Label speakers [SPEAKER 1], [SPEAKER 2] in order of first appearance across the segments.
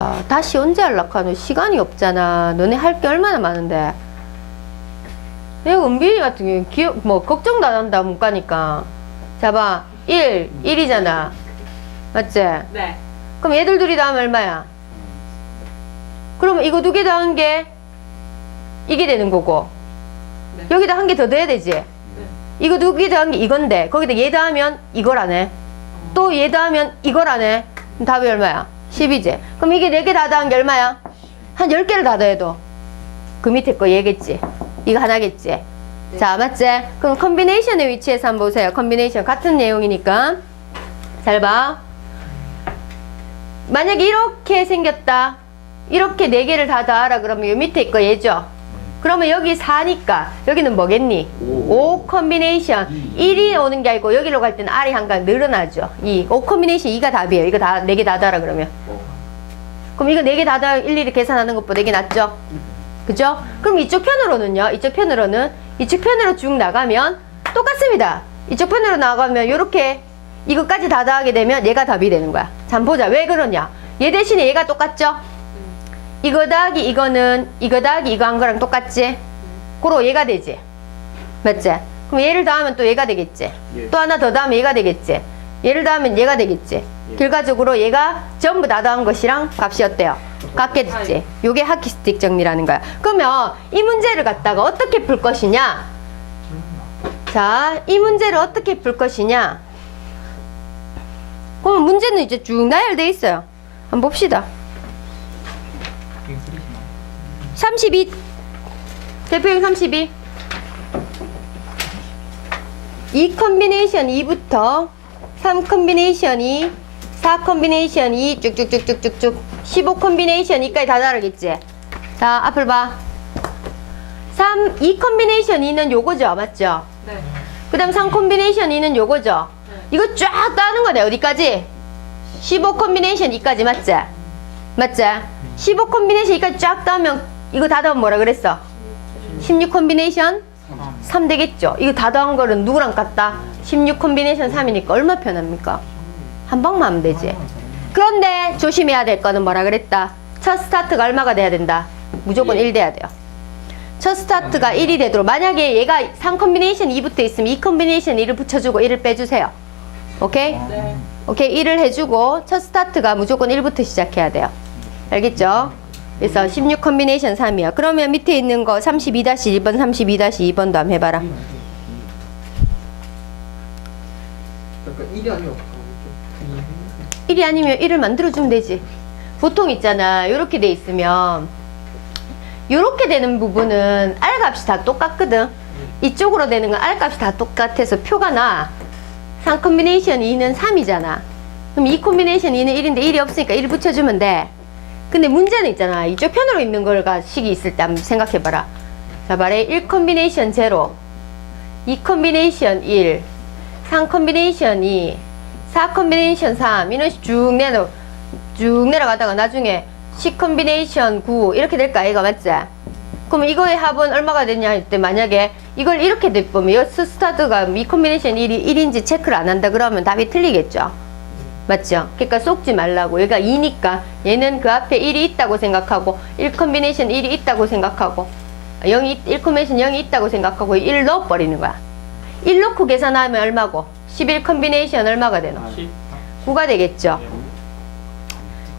[SPEAKER 1] 아, 다시 언제 할락하노? 시간이 없잖아. 너네 할 게 얼마나 많은데. 내가 은빈이 같은 경우 기억, 뭐, 걱정도 안 한다, 못 가니까. 자, 봐. 1, 1이잖아. 맞지?
[SPEAKER 2] 네.
[SPEAKER 1] 그럼 얘들 둘이 더하면 얼마야? 그러면 이거 두개 더한 게 이게 되는 거고.
[SPEAKER 2] 네.
[SPEAKER 1] 여기다 한 개더 넣어야 되지?
[SPEAKER 2] 네.
[SPEAKER 1] 이거 두개 더한 게 이건데, 거기다 얘 더하면 이걸 안 해. 또 얘 더하면 이걸 안 해. 답이 얼마야? 10이지. 그럼 이게 네개다 더한 게 얼마야? 한 10개를 다 더해도 그 밑에 거 얘겠지. 이거 하나겠지. 자, 맞지? 그럼 컨비네이션의 위치에서 한번 보세요. 컨비네이션 같은 내용이니까. 잘 봐. 만약에 이렇게 생겼다. 이렇게 네 개를 다 더하라 그러면 이 밑에 있거 얘죠? 그러면 여기 4니까 여기는 뭐겠니? 5 컨비네이션 1이 오는 게 아니고 여기로 갈 때는 R이 한가 늘어나죠. 2. 5 컨비네이션 2가 답이에요. 이거 다네개다 더하라 그러면. 그럼 이거 네 개다 더하 일일이 계산하는 것보다 이게 낫죠? 그죠? 그럼 이쪽 편으로는요. 이쪽 편으로는 이쪽 편으로 쭉 나가면 똑같습니다. 이쪽 편으로 나가면 이렇게 이것까지 다 더하게 되면 얘가 답이 되는 거야. 잠 보자. 왜 그러냐? 얘 대신에 얘가 똑같죠? 이거 더하기 이거는 이거 더하기 이거 한 거랑 똑같지? 그로 얘가 되지. 맞지? 그럼 얘를 더하면 또 얘가 되겠지.
[SPEAKER 3] 예.
[SPEAKER 1] 또 하나 더 더하면 얘가 되겠지. 얘를 더하면 얘가 되겠지.
[SPEAKER 3] 예.
[SPEAKER 1] 결과적으로 얘가 전부 다 더한 것이랑 값이 어때요? 같게 됐지. 요게 하키스틱 정리라는 거야. 그러면 이 문제를 갖다가 어떻게 풀 것이냐? 자, 이 문제를 어떻게 풀 것이냐? 그럼 문제는 이제 쭉 나열돼 있어요. 한번 봅시다. 32 대표형 32 2 컨비네이션 2부터 3 컨비네이션 2 4 컨비네이션 2 쭉쭉쭉쭉쭉쭉 15 컨비네이션 2까지 다 다르겠지? 자 앞을 봐. 3, 2 컨비네이션 2는 요거죠 맞죠?
[SPEAKER 2] 네.
[SPEAKER 1] 그 다음 3 컨비네이션 2는 요거죠?
[SPEAKER 2] 네.
[SPEAKER 1] 이거 쫙 따는 거네 어디까지? 15 컨비네이션 2까지 맞지? 맞지? 15 컨비네이션 2까지 쫙 따면 이거 다 더하면 뭐라 그랬어? 16 컨비네이션 3 되겠죠. 이거 다 더한 거는 누구랑 같다? 16 컨비네이션 3이니까 얼마 편합니까? 한 방만 하면 되지. 그런데 조심해야 될 거는 뭐라 그랬다? 첫 스타트가 얼마가 돼야 된다? 무조건 1 돼야 돼요. 첫 스타트가 1이 되도록 만약에 얘가 3 컨비네이션 2부터 있으면 2 컨비네이션 1을 붙여주고 1을 빼주세요. 오케이?
[SPEAKER 2] 네.
[SPEAKER 1] 오케이 1을 해주고 첫 스타트가 무조건 1부터 시작해야 돼요. 알겠죠? 그래서 16 컨비네이션 3이야. 그러면 밑에 있는 거 32-1번, 32-2번도 한번 해봐라.
[SPEAKER 3] 그러니까 일이 아니고
[SPEAKER 1] 1이 아니면 1을 만들어주면 되지. 보통 있잖아. 이렇게 돼 있으면 이렇게 되는 부분은 R 값이 다 똑같거든. 이쪽으로 되는 건 R 값이 다 똑같아서 표가 나. 3 컨비네이션 2는 3이잖아. 그럼 2 컨비네이션 2는 1인데 1이 없으니까 1 붙여주면 돼. 근데 문제는 있잖아. 이쪽 편으로 있는 걸가 식이 있을 때 한번 생각해봐라. 자, 말해 1 컨비네이션 0, 2 컨비네이션 1, 3 컨비네이션 2, 4 컨비네이션 3 이런 식쭉 내려 쭉 내려가다가 나중에 10 컨비네이션 9 이렇게 될까 이거 맞지? 그럼 이거의 합은 얼마가 되냐 할 때 만약에 이걸 이렇게 돼보면 이 스타트가 이 컨비네이션 1이 1인지 체크를 안 한다 그러면 답이 틀리겠죠? 맞죠? 그러니까 쏙지 말라고 얘가 2니까 얘는 그 앞에 1이 있다고 생각하고 1 컨비네이션 1이 있다고 생각하고 0이 1 컨비네이션 0이 있다고 생각하고 1 넣어버리는 거야 1 넣고 계산하면 얼마고 11 컨비네이션 얼마가 되노? 9가 되겠죠.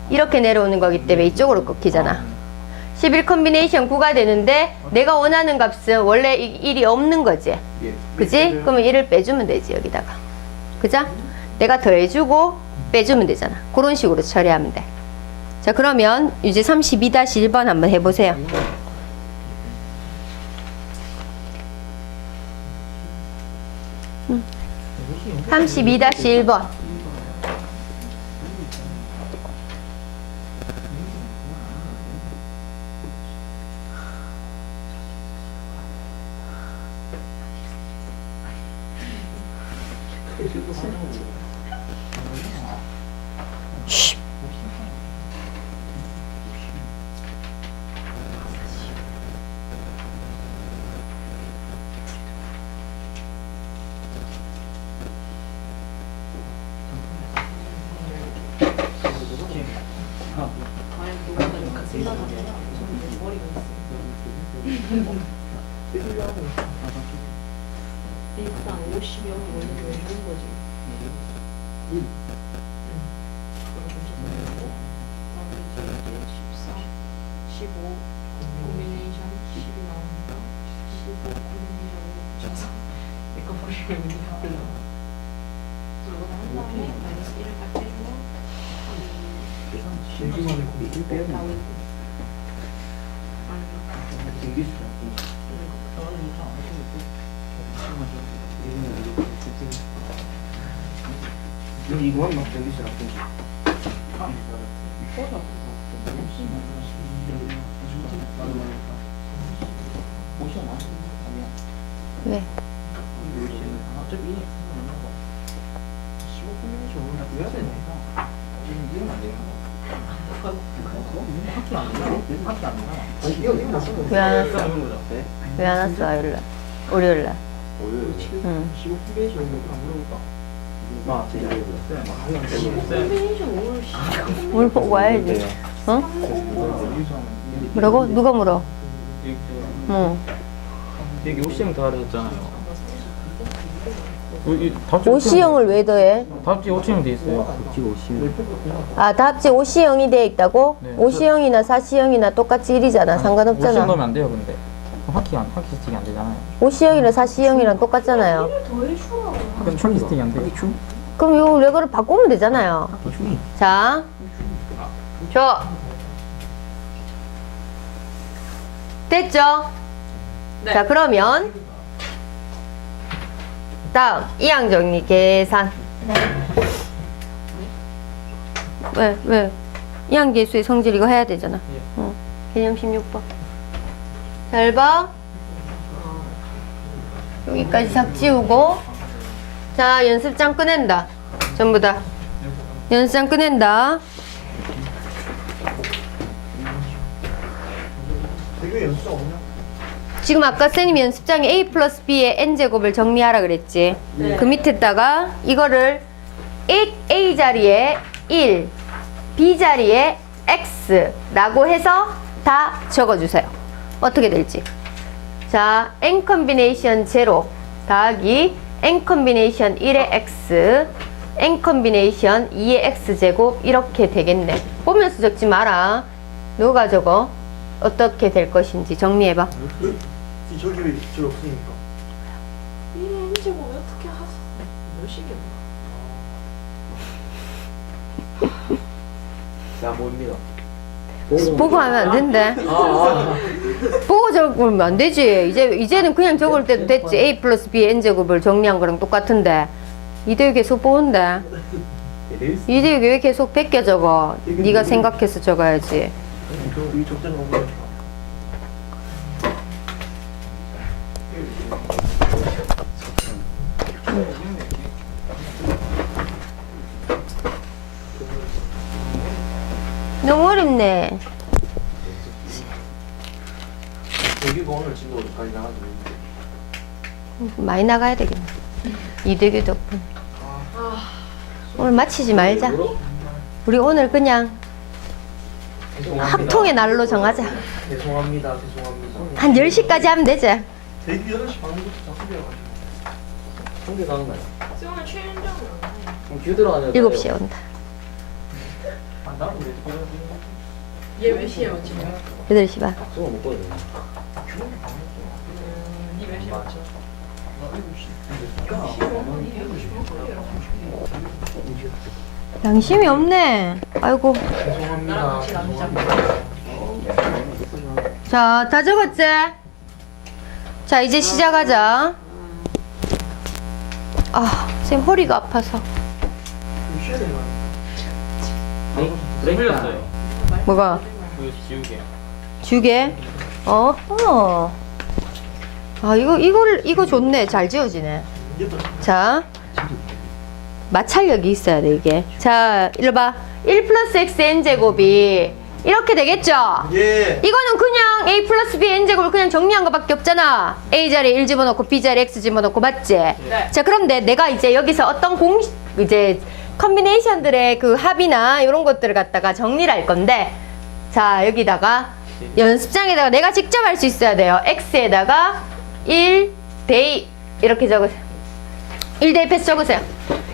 [SPEAKER 1] 이렇게 내려오는 거기 때문에 이쪽으로 꺾이잖아. 11 컨비네이션 9가 되는데 내가 원하는 값은 원래 1이 없는 거지.
[SPEAKER 3] 예.
[SPEAKER 1] 그지? 그러면 1을 빼주면 되지 여기다가. 그죠? 내가 더해주고 빼주면 되잖아. 그런 식으로 처리하면 돼. 자 그러면 이제 32-1번 한번 해보세요. 음. 32-1번.
[SPEAKER 3] 실기만에 거기 1 빼야
[SPEAKER 2] 나오고
[SPEAKER 3] 되는데.
[SPEAKER 2] 아니
[SPEAKER 3] 징기스랑 이거 이거만 막 징기스랑
[SPEAKER 1] 왜?
[SPEAKER 3] 어차피 15분이면 저거 해야 되네. 지금 이러면 안 되나? 안 안.
[SPEAKER 1] 왜안 왔어? 왜 안 왔어, 화요일날? 월요일날. 응.
[SPEAKER 3] 15분 빼지 이거 안 물어볼까? 아, 진짜.
[SPEAKER 1] 물 보고 와야지. 어? 뭐라고? 누가 물어? 뭐?
[SPEAKER 4] 여기 옷시형 다 하셨잖아요. 여기 답지
[SPEAKER 1] 오시형을 왜 더해?
[SPEAKER 4] 답지 옷시형 돼 있어요.
[SPEAKER 1] 아, 다 합치 오시형이 되어 있다고?
[SPEAKER 4] 네.
[SPEAKER 1] 오시형이나 사시형이나 똑같이 1이잖아.
[SPEAKER 4] 옷시형
[SPEAKER 1] 상관없잖아.
[SPEAKER 4] 넣으면 안 돼요, 근데. 학기 안 학기 스틱이 안 되잖아요.
[SPEAKER 1] 오시형이랑 사시형이랑 똑같잖아요.
[SPEAKER 4] 그럼 춤 스틱이 안 돼.
[SPEAKER 1] 그럼 이거 레거를 바꾸면 되잖아요. 자, 줘. 됐죠?
[SPEAKER 2] 네.
[SPEAKER 1] 자, 그러면 다음 이항 정리 계산. 왜, 왜? 이항 계수의 성질 이거 해야 되잖아. 어, 개념 16번. 잘 봐. 여기까지 싹 지우고. 자, 연습장 꺼낸다. 전부 다. 연습장 꺼낸다. 지금 아까 선생님이 연습장에 a 플러스 b의 n제곱을 정리하라 그랬지.
[SPEAKER 2] 네.
[SPEAKER 1] 그 밑에다가 이거를 a, a 자리에 1, b 자리에 x라고 해서 다 적어주세요. 어떻게 될지. 자, n 컨비네이션 0 더하기 n 컨비네이션 1의 x, n 컨비네이션 2의 x제곱 이렇게 되겠네. 보면서 적지 마라. 누가 적어? 어떻게 될 것인지 정리해봐.
[SPEAKER 3] 저기 왜저 없으니까?
[SPEAKER 2] 이뭐 어떻게 하세요? 몇 시겠나?
[SPEAKER 3] 나 모릅니다.
[SPEAKER 1] 보고 하면 안 된대. 보고 적으면 안 되지. 이제 이제는 그냥 적을 때도 됐지. a 플러스 b n 제곱을 정리한 거랑 똑같은데. 이대 계속 보는데. 이대 왜 계속 베껴 적어? 네가 생각해서 적어야지.
[SPEAKER 3] 저이 적자 너무
[SPEAKER 1] 너무 어렵네.
[SPEAKER 3] 여기가 오늘 진도 어디까지 나가지고
[SPEAKER 1] 많이 나가야 되겠네. 이대규 덕분. 오늘 마치지 말자. 우리 오늘 그냥 합통의 날로 정하자.
[SPEAKER 3] 죄송합니다. 죄송합니다.
[SPEAKER 1] 한 10시까지 하면 되지.
[SPEAKER 3] 대기 8시 반부터 작업해가지고.
[SPEAKER 5] 홍대 가는 거야.
[SPEAKER 2] 오늘 최연정은 안 해요.
[SPEAKER 5] 그럼 뷰 들어가는
[SPEAKER 1] 7시에 온다.
[SPEAKER 3] 안 나가면 되지.
[SPEAKER 2] 얘몇 시에 왔지?
[SPEAKER 1] 8시 반.
[SPEAKER 5] 수고 먹거든.
[SPEAKER 2] 니몇 시에 왔죠?
[SPEAKER 1] 양심이 없네. 아이고.
[SPEAKER 3] 죄송합니다. 죄송합니다.
[SPEAKER 1] 자, 다 적었지? 자, 이제 시작하자. 아, 쌤 허리가 아파서.
[SPEAKER 4] 틀렸어요.
[SPEAKER 1] 뭐가?
[SPEAKER 4] 그 지우개.
[SPEAKER 1] 주게? 어? 어. 아, 이거, 이걸, 이거 좋네. 잘 지워지네. 자. 마찰력이 있어야 돼, 이게. 자, 이리 봐. 1 플러스 x n제곱이 이렇게 되겠죠?
[SPEAKER 3] 예.
[SPEAKER 1] 이거는 그냥 a 플러스 b n제곱을 그냥 정리한 것밖에 없잖아. a 자리에 1 집어넣고 b 자리에 x 집어넣고 맞지? 자 그런데 내가 이제 여기서 어떤 공식 이제 컨비네이션들의 그 합이나 이런 것들을 갖다가 정리를 할 건데 자, 여기다가 연습장에다가 내가 직접 할 수 있어야 돼요. x에다가 1 대입 이렇게 적으세요. 1 대입해서 적으세요.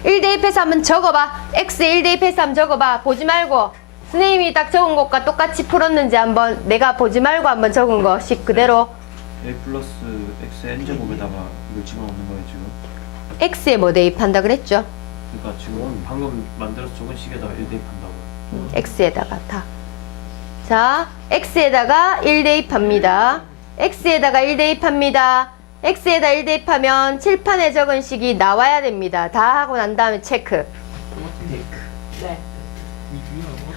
[SPEAKER 1] 1 대입해서 한번 적어봐. x에 1 대입해서 한번 적어봐. 보지 말고 선생님이 딱 적은 것과 똑같이 풀었는지 한번 내가 보지 말고 한번 적은 거식 그대로
[SPEAKER 3] A 플러스 X N 제곱에다가 이걸 집어넣는 거예요 지금.
[SPEAKER 1] x에 뭐 대입한다 그랬죠?
[SPEAKER 3] 그러니까 지금 방금 만들어서 적은 식에다가 1 대입한다고요.
[SPEAKER 1] 음, x에다가 다. 자, x에다가 1 대입합니다. x에다가 1 대입합니다. x에다 1 대입하면 칠판에 적은 식이 나와야 됩니다. 다 하고 난 다음에 체크.
[SPEAKER 2] 네.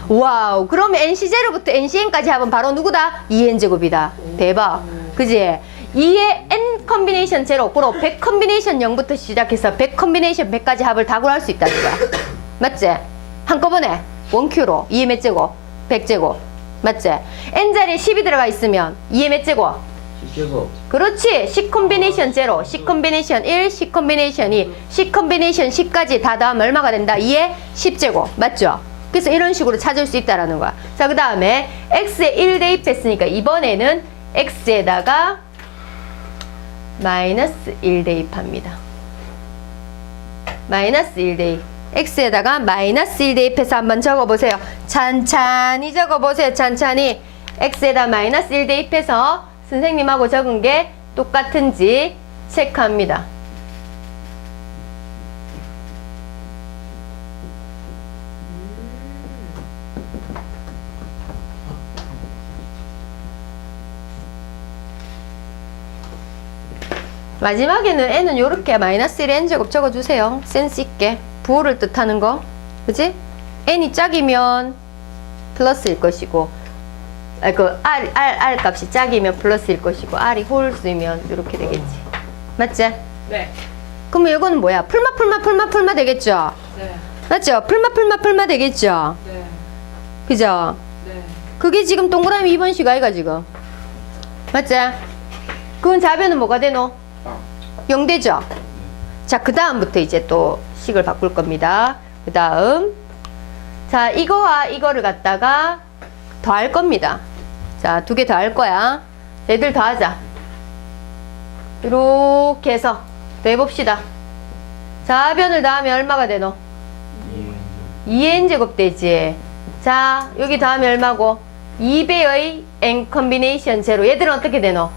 [SPEAKER 1] 와우. 그러면 nc0부터 ncn까지 하면 바로 누구다? 2n제곱이다. 대박. 그지? 2의 n 컨비네이션 제로, 그로 100 컨비네이션 0부터 시작해서 100 컨비네이션 100까지 합을 다 구할 수 있다는 거야. 맞지? 한꺼번에 원큐로 2의 몇 제곱? 100제곱. 맞지? n자리에 10이 들어가 있으면 2의 몇 제곱?
[SPEAKER 5] 제곱.
[SPEAKER 1] 그렇지. C 컨비네이션 제로, C 컨비네이션 1, C 컨비네이션 2, C 컨비네이션 10까지 다 더하면 얼마가 된다? 2의 10제곱. 맞죠? 그래서 이런 식으로 찾을 수 있다라는 거야. 자, 그 다음에 X에 1 대입했으니까 이번에는 X에다가 마이너스 1 대입합니다. 마이너스 1 대입. X에다가 마이너스 1 대입해서 한번 적어보세요. 찬찬히 적어보세요. 찬찬히. X에다 마이너스 1 대입해서 선생님하고 적은 게 똑같은지 체크합니다. 마지막에는 n은 이렇게 마이너스 1의 n제곱 적어주세요. 센스 있게. 부호를 뜻하는 거. 그지? n이 짝이면 플러스일 것이고, 아, 그 R, R, R 값이 짝이면 플러스일 것이고, R이 홀수이면 이렇게 되겠지. 맞지?
[SPEAKER 2] 네.
[SPEAKER 1] 그러면 이거는 뭐야? 풀마, 풀마, 풀마, 풀마 되겠죠?
[SPEAKER 2] 네.
[SPEAKER 1] 맞죠? 풀마, 풀마, 풀마 되겠죠?
[SPEAKER 2] 네.
[SPEAKER 1] 그죠?
[SPEAKER 2] 네.
[SPEAKER 1] 그게 지금 동그라미 2번씩 아이가 지금. 맞지? 그건 좌변은 뭐가 되노? 0 되죠? 자, 그 다음부터 이제 또 식을 바꿀 겁니다. 그 다음. 자, 이거와 이거를 갖다가 더할 겁니다. 자, 두 개 더 할 거야. 얘들 더 하자. 이렇게 해서 더 해봅시다. 좌변을 더하면 얼마가 되노? 2n 제곱 되지. 자, 여기 더하면 얼마고? 2배의 n 컨비네이션 제로. 얘들은 어떻게 되노?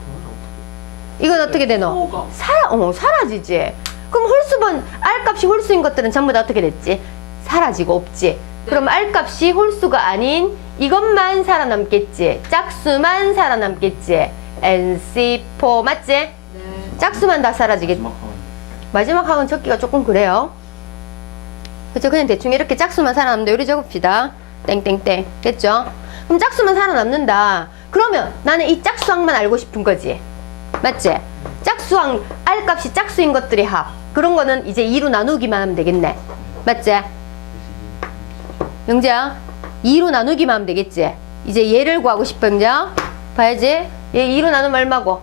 [SPEAKER 1] 이건 어떻게 되노? 사라, 어, 사라지지. 그럼 홀수번, R 값이 홀수인 것들은 전부 다 어떻게 됐지? 사라지고 없지. 그럼 R 값이 홀수가 아닌 이것만 살아남겠지. 짝수만 살아남겠지. NC4 맞지?
[SPEAKER 2] 네.
[SPEAKER 1] 짝수만 다 사라지겠지.
[SPEAKER 3] 마지막
[SPEAKER 1] 학은 적기가 조금 그래요. 그죠? 그냥 대충 이렇게 짝수만 살아남는데 우리 적읍시다. 땡땡땡. 됐죠? 그럼 짝수만 살아남는다. 그러면 나는 이 짝수항만 알고 싶은 거지. 맞지? 짝수항, R 값이 짝수인 것들의 합. 그런 거는 이제 2로 나누기만 하면 되겠네. 맞지? 영재야, 2로 나누기만 하면 되겠지? 이제 얘를 구하고 싶어, 영재야? 봐야지. 얘 2로 나누면 얼마고?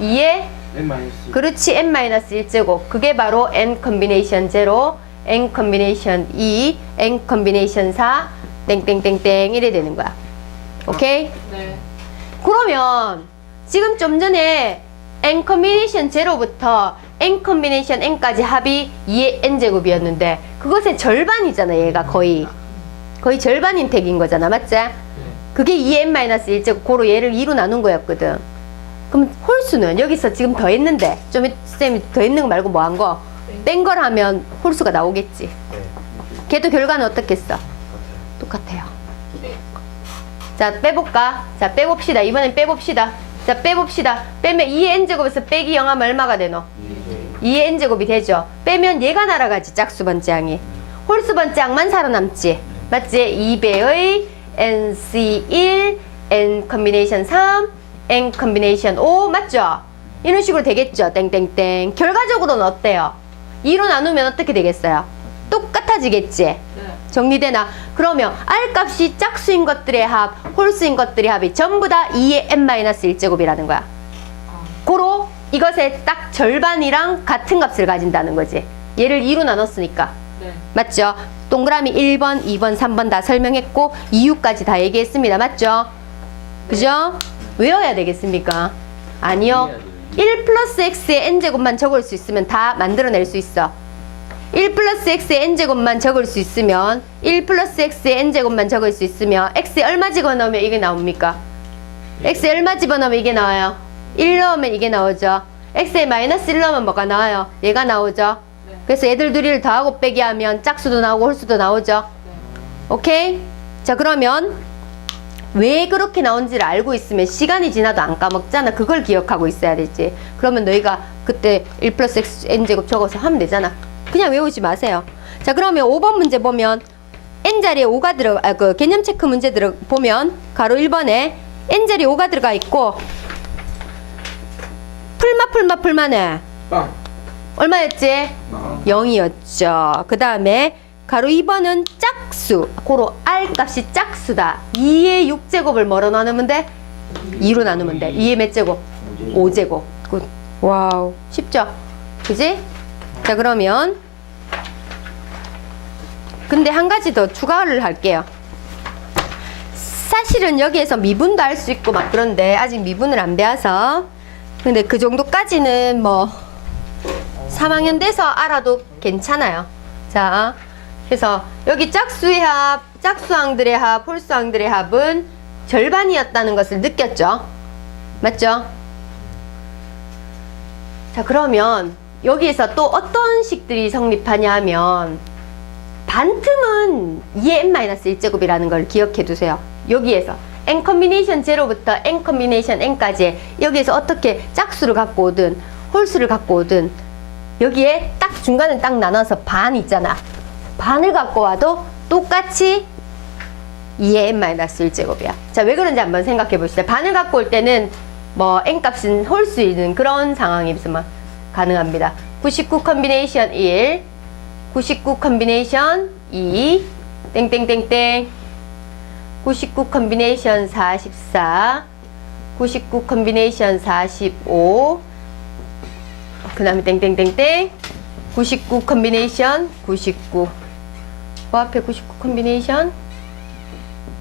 [SPEAKER 1] 2에
[SPEAKER 3] N 마이너스.
[SPEAKER 1] 그렇지 n-1제곱 그게 바로 n 컨비네이션 0 n 컨비네이션 2 n 컨비네이션 4 땡땡땡땡 이래 되는 거야 오케이
[SPEAKER 2] 네.
[SPEAKER 1] 그러면 지금 좀 전에 n 컨비네이션 0부터 n 컨비네이션 n까지 합이 2의 n제곱이었는데 그것의 절반이잖아 얘가 거의 거의 절반인 택인 거잖아 맞지? 그게 2n 마이너스 1제곱 고로 얘를 2로 나눈 거였거든 그럼 홀수는 여기서 지금 더 했는데 좀 있- 쌤이 더 했는 거 말고 뭐 한 거? 뺀 걸 하면 홀수가 나오겠지
[SPEAKER 5] 네.
[SPEAKER 1] 걔도 결과는 어떻겠어? 똑같아요 자 빼볼까? 자 빼봅시다 이번엔 빼봅시다 자 빼봅시다 빼면 2의 n제곱에서 빼기 0 하면 얼마가 되노? 2의 n제곱이 되죠 빼면 얘가 날아가지 짝수 번째 이 홀수 번째 항만 살아남지 맞지? 2배의 nc1 n 컨비네이션 3 n 컨비네이션 5 맞죠? 이런 식으로 되겠죠 땡땡땡 결과적으로는 어때요? 2로 나누면 어떻게 되겠어요? 똑같아지겠지?
[SPEAKER 2] 네.
[SPEAKER 1] 정리되나? 그러면 R 값이 짝수인 것들의 합, 홀수인 것들의 합이 전부 다 2의 n-1제곱이라는 거야. 고로 이것의 딱 절반이랑 같은 값을 가진다는 거지. 얘를 2로 나눴으니까.
[SPEAKER 2] 네.
[SPEAKER 1] 맞죠? 동그라미 1번, 2번, 3번 다 설명했고 이유까지 다 얘기했습니다. 맞죠? 그죠? 외워야 되겠습니까? 아니요. 1 플러스 x의 n제곱만 적을 수 있으면 다 만들어낼 수 있어. 1 플러스 x의 n제곱만 적을 수 있으면 1 플러스 x의 n제곱만 적을 수 있으면 x에 얼마 집어넣으면 이게 나옵니까? x에 얼마 집어넣으면 이게 나와요? 1 넣으면 이게 나오죠. x에 마이너스 1 넣으면 뭐가 나와요? 얘가 나오죠. 그래서 얘들 둘이를 더하고 빼기 하면 짝수도 나오고 홀수도 나오죠. 오케이? 자 그러면 왜 그렇게 나온지를 알고 있으면 시간이 지나도 안 까먹잖아. 그걸 기억하고 있어야 되지. 그러면 너희가 그때 1 플러스 x n제곱 적어서 하면 되잖아. 그냥 외우지 마세요. 자 그러면 5번 문제 보면 n자리에 5가 들어, 아, 그 개념 체크 문제 들어 보면 가로 1번에 n자리에 5가 들어가 있고 풀마 풀마 풀마네.
[SPEAKER 3] 빵.
[SPEAKER 1] 얼마였지? 0이었죠. 그 다음에 가로 2번은 짝수. 고로 R 값이 짝수다. 2의 6제곱을 뭐로 나누면 돼? 2로 나누면 돼. 2의 몇 제곱? 5제곱. 굿. 와우. 쉽죠? 그지? 자, 그러면. 근데 한 가지 더 추가를 할게요. 사실은 여기에서 미분도 할 수 있고 막 그런데 아직 미분을 안 배워서. 근데 그 정도까지는 뭐 3학년 돼서 알아도 괜찮아요. 자, 그래서 여기 짝수의 합, 짝수항들의 합, 홀수항들의 합은 절반이었다는 것을 느꼈죠? 맞죠? 자, 그러면 여기에서 또 어떤 식들이 성립하냐 하면 반틈은 2의 n-1제곱이라는 걸 기억해 두세요. 여기에서 n 컨비네이션 제로부터 n 컨비네이션 n까지 여기에서 어떻게 짝수를 갖고 오든 홀수를 갖고 오든 여기에 딱 중간에 딱 나눠서 반 있잖아. 반을 갖고 와도 똑같이 2의 n-1제곱이야. 자, 왜 그런지 한번 생각해 봅시다. 반을 갖고 올 때는 뭐 n 값은 홀수 있는 그런 상황이지만 가능합니다. 99 컨비네이션 1, 99 컨비네이션 2, 땡땡땡땡, 99 컨비네이션 44, 99 컨비네이션 45, 그 다음에 땡땡땡땡. 99 컨비네이션 99 그 앞에 99 컨비네이션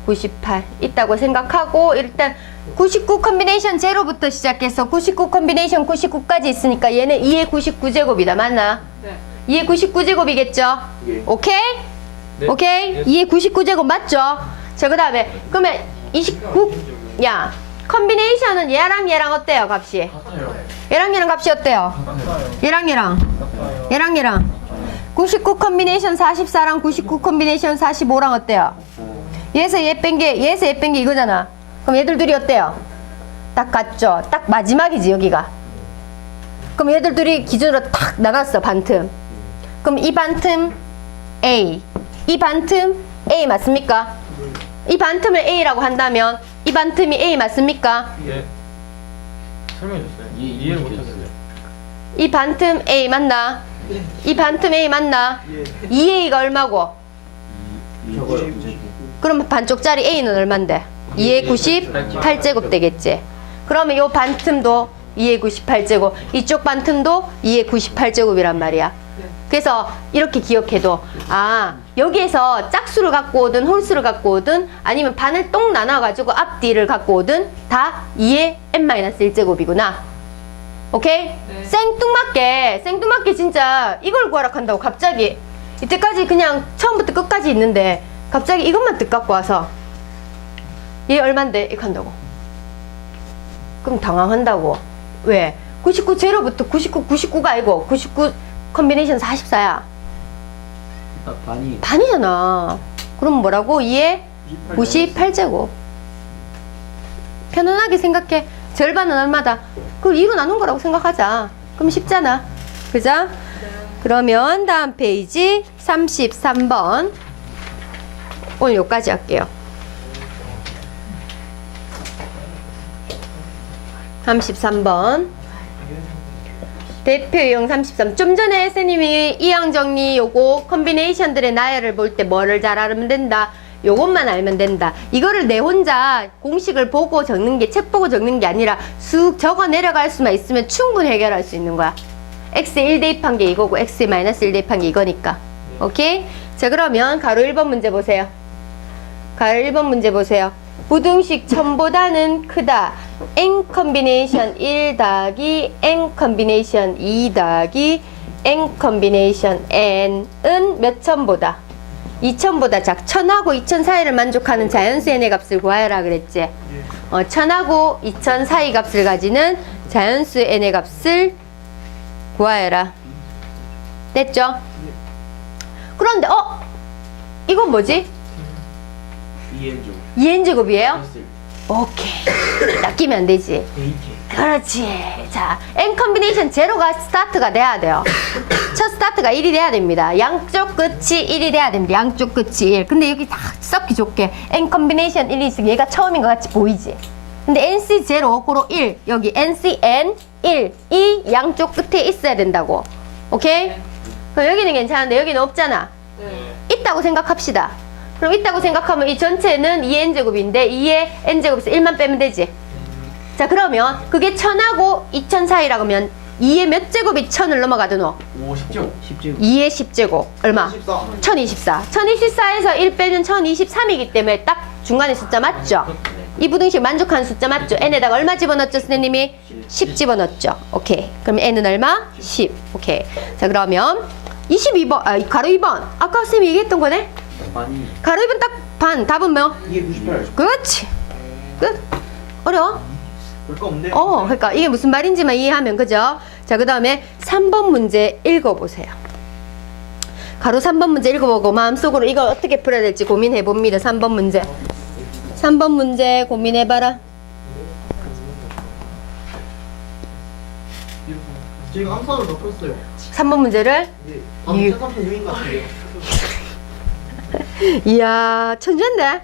[SPEAKER 1] 98 있다고 생각하고 일단 99 컨비네이션 제로부터 시작해서 99 컨비네이션 99까지 있으니까 얘는 2의 99제곱이다 맞나?
[SPEAKER 2] 네.
[SPEAKER 1] 2의 99제곱이겠죠?
[SPEAKER 3] 예.
[SPEAKER 1] 오케이?
[SPEAKER 4] 네.
[SPEAKER 1] 오케이?
[SPEAKER 4] 예.
[SPEAKER 1] 2의 99제곱 맞죠? 자, 그 다음에, 그러면 29, 야, 컨비네이션은 얘랑 얘랑 어때요, 값이? 얘랑 얘랑 값이 어때요? 얘랑 얘랑. 얘랑 얘랑. 99 컨비네이션 44랑 99 컨비네이션 45랑 어때요? 얘에서 얘 뺀 게, 얘에서 얘 뺀 게 이거잖아. 그럼 얘들 둘이 어때요? 딱 같죠? 딱 마지막이지, 여기가. 그럼 얘들 둘이 기준으로 탁 나눴어, 반틈. 그럼 이 반틈 A, 이 반틈 A 맞습니까? 이 반틈을 A라고 한다면 이 반틈이 A 맞습니까?
[SPEAKER 4] 예. 설명해 줬어요.
[SPEAKER 5] 이-
[SPEAKER 4] 이해를 못 했어요.
[SPEAKER 1] 이 반틈 A 맞나? 이 반틈 A 맞나? 2A가 얼마고?
[SPEAKER 3] 저거요.
[SPEAKER 1] 그럼 반쪽짜리 A는 얼만데? 2의 98제곱 되겠지. 그러면 이 반틈도 2의 98제곱, 이쪽 반틈도 2의 98제곱이란 말이야. 그래서 이렇게 기억해도 아 여기에서 짝수를 갖고 오든 홀수를 갖고 오든 아니면 반을 똥 나눠가지고 앞뒤를 갖고 오든 다 2의 n-1제곱이구나. 오케이?
[SPEAKER 2] 네.
[SPEAKER 1] 생뚱맞게 생뚱맞게 진짜 이걸 구하라 한다고 갑자기 이때까지 그냥 처음부터 끝까지 있는데 갑자기 이것만 뜻 갖고 와서 얘 얼만데? 이렇게 한다고. 그럼 당황한다고. 왜? 99 제로부터 99 99가 아니고 99 컨비네이션 44야.
[SPEAKER 5] 딱 반이.
[SPEAKER 1] 반이잖아. 그럼 뭐라고? 2에 98제곱. 편안하게 생각해. 절반은 얼마다? 그걸 2로 나눈 거라고 생각하자. 그럼 쉽잖아. 그죠? 그러면 다음 페이지 33번 오늘 여기까지 할게요 33번 대표 유형 33. 좀 전에 선생님이 이항 정리 요거 컨비네이션들의 나열을 볼 때 뭐를 잘 알면 된다. 요것만 알면 된다. 이거를 내 혼자 공식을 보고 적는 게 책 보고 적는 게 아니라 쑥 적어 내려갈 수만 있으면 충분히 해결할 수 있는 거야. x 1 대입한 게 이거고 x 마이너스 1 대입한 게 이거니까. 오케이? 자, 그러면 가로 1번 문제 보세요. 가로 1번 문제 보세요. 부등식 1000보다는 크다. n 컨비네이션 1 더하기 n 컨비네이션 2 더하기 n 컨비네이션 n은 몇 천보다? 2000보다 작. 1000하고 2000 사이를 만족하는 자연수 n의 값을 구하여라 그랬지. 어, 1000하고 2000 사이 값을 가지는 자연수 n의 값을 구하여라. 됐죠? 그런데 어? 이건 뭐지?
[SPEAKER 3] 이엔조
[SPEAKER 1] 2n 제곱이에요?
[SPEAKER 3] 스
[SPEAKER 1] 오케이. 낚이면 안 되지. 그렇지. 자, n 컨비네이션 제로가 스타트가 돼야 돼요. 첫 스타트가 1이 돼야 됩니다. 양쪽 끝이 1이 돼야 됩니다. 양쪽 끝이 1. 근데 여기 다 썩기 좋게 n 컨비네이션 1이 있으면 얘가 처음인 것 같이 보이지. 근데 nc 제로 고로 1 여기 ncn 1 이 양쪽 끝에 있어야 된다고. 오케이? 그럼 여기는 괜찮은데 여기는 없잖아.
[SPEAKER 2] 네.
[SPEAKER 1] 있다고 생각합시다. 그럼 있다고 생각하면 이 전체는 2n 제곱인데 2의 n 제곱에서 1만 빼면 되지. 자 그러면 그게 1000하고 2000 사이라고 하면 2의 몇 제곱이 1000을 넘어가드노?
[SPEAKER 3] 50조
[SPEAKER 5] 10제곱
[SPEAKER 1] 2의 10제곱 얼마?
[SPEAKER 3] 14
[SPEAKER 1] 1024. 1024에서 1 빼면 1023이기 때문에 딱 중간에 숫자 맞죠? 이 부등식 만족하는 숫자 맞죠? n에다가 얼마 집어넣었죠, 선생님이? 10 집어넣었죠. 오케이. 그럼 n은 얼마? 10. 오케이. 자, 그러면 22번, 아, 가로 2번. 아까 선생님이 얘기했던 거네?
[SPEAKER 5] 반이
[SPEAKER 1] 가로 2번 딱 반. 답은 뭐?
[SPEAKER 3] 이게 98
[SPEAKER 1] 그렇지. 끝. 어려워?
[SPEAKER 3] 볼거 없네
[SPEAKER 1] 어, 그러니까 이게 무슨 말인지만 이해하면 그죠? 자, 그 다음에 3번 문제 읽어보세요. 가로 3번 문제 읽어보고 마음속으로 이걸 어떻게 풀어야 될지 고민해 봅니다. 3번 문제. 3번 문제 고민해봐라.
[SPEAKER 3] 제가 암산을 더 컸어요
[SPEAKER 1] 3번 문제를
[SPEAKER 3] 이게 다음 삼편 유인 같은데요
[SPEAKER 1] 이야 천재인데